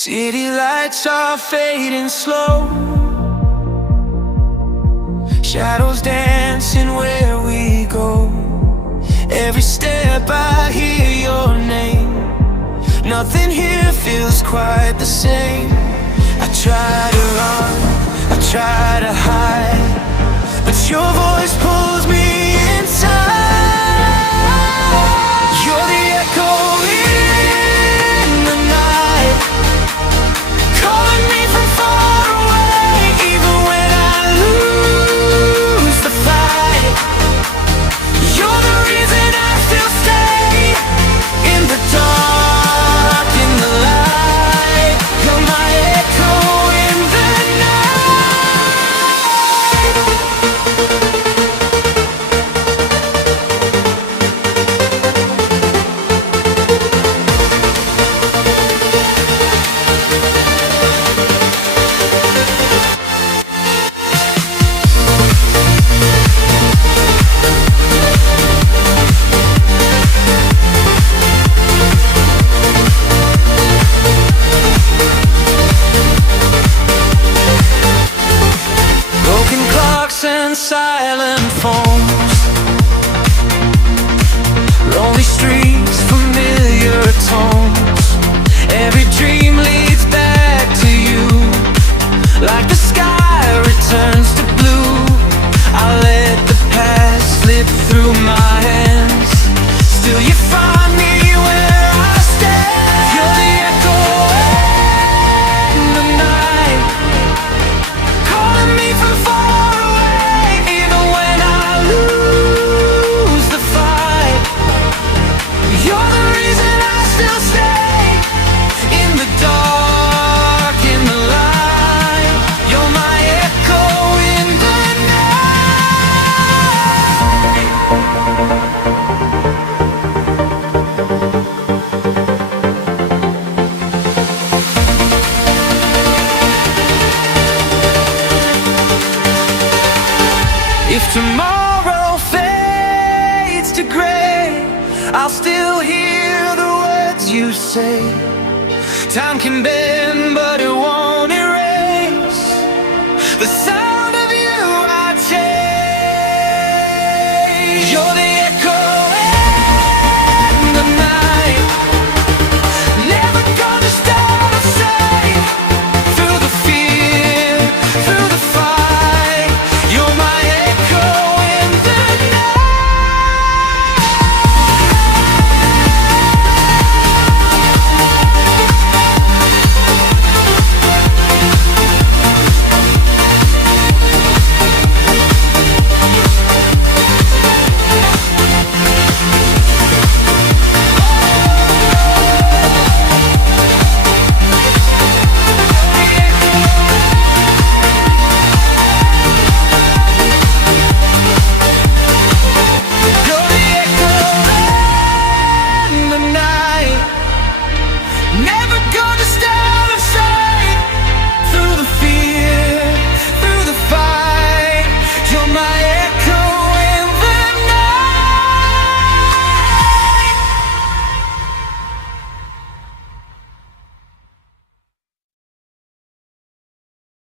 City lights are fading slow, shadows dancing where we go. Every step I hear your name. Nothing here feels quite the same. I try to run, I try to hide, but your voice pulls me inside. You're the echo in the night, calling me from far away. Even when I lose the fight, you're the reason I still stay. In the dark, in the light, you're my echo in the broken clocks and silent phones, lonely streets, familiar tones. Every dream leads back to you, like the sky returns to blue. I let the past slip through my hands, still you find me where I stand. You're the echo in the night, calling me from far away. Even when I lose the fight, you're the reason I still stay. In the dark, in the light, you're my echo in the night. If tomorrow fades to gray, I'll still hear the words you say. Time can bend, but it won't erase the sound